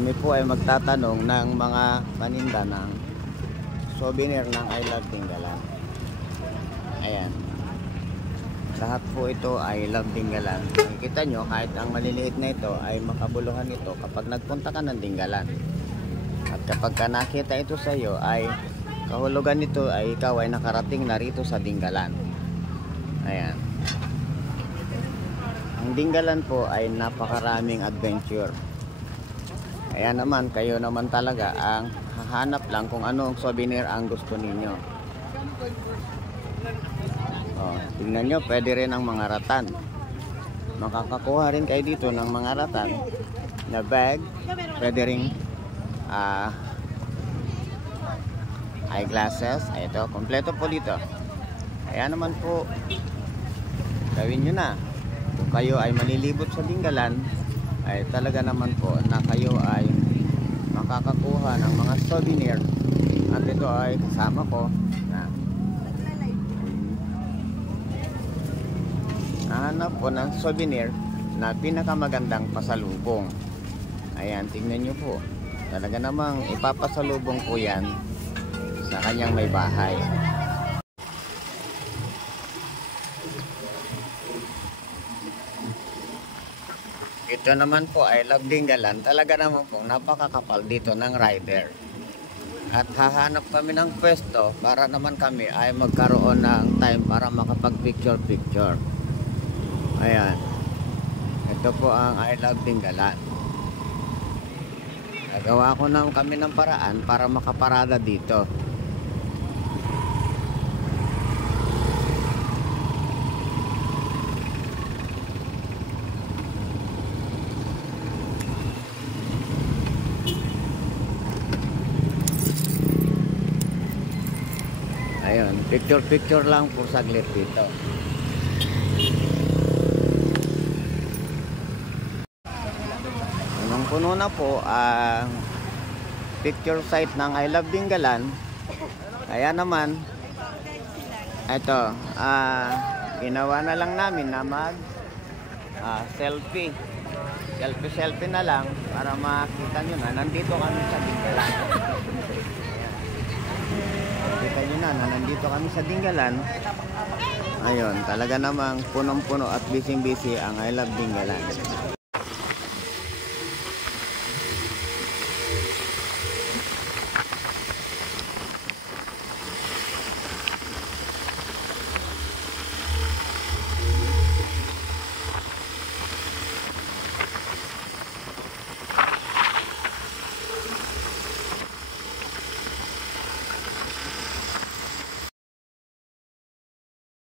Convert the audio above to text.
Kami po ay magtatanong ng mga paninda ng souvenir ng I Love Dingalan. Ayan. Lahat po ito I Love Dingalan. Nakikita nyo, kahit ang maliliit na ito ay makabuluhan ito kapag nagpunta ka ng Dingalan. At kapag ka nakita ito sa iyo ay kahulugan nito ay ikaw ay nakarating na rito sa Dingalan. Ayan. Ang Dingalan po ay napakaraming adventure. Kaya naman, kayo naman talaga ang hahanap lang kung anong souvenir ang gusto ninyo. Tingnan nyo, pwede rin ang mga ratan. Makakakuha rin kayo dito ng mga ratan na bag. Pwede rin eyeglasses. Ito, kompleto po dito. Kaya naman po, gawin nyo na. Kung kayo ay malilibot sa Dingalan, ay talaga naman po na kayo ay makakakuha ng mga souvenir. At ito ay kasama ko na nahanap po ng souvenir na pinakamagandang pasalubong. Ayan, tingnan nyo po, talaga namang ipapasalubong po yan sa kanyang may bahay. Ito naman po ay Love Dingalan. Talaga naman po napakakapal dito ng rider. At hahanap kami ng pwesto para naman kami ay magkaroon ng time para makapag picture. Ayan. Ito po ang I Love Dingalan. Nagawa ko na kami ng paraan para makaparada dito. Ayun, picture lang po saglit dito. Punong-puno na po ang picture site ng I Love Dingalan. Kaya naman, ito, ginawa na lang namin na mag selfie na lang para makita nyo na nandito kami sa Dingalan. Kita nyo na nandito kami sa Dingalan. Ayun, talaga namang punong-puno at busy ang I Love Dingalan.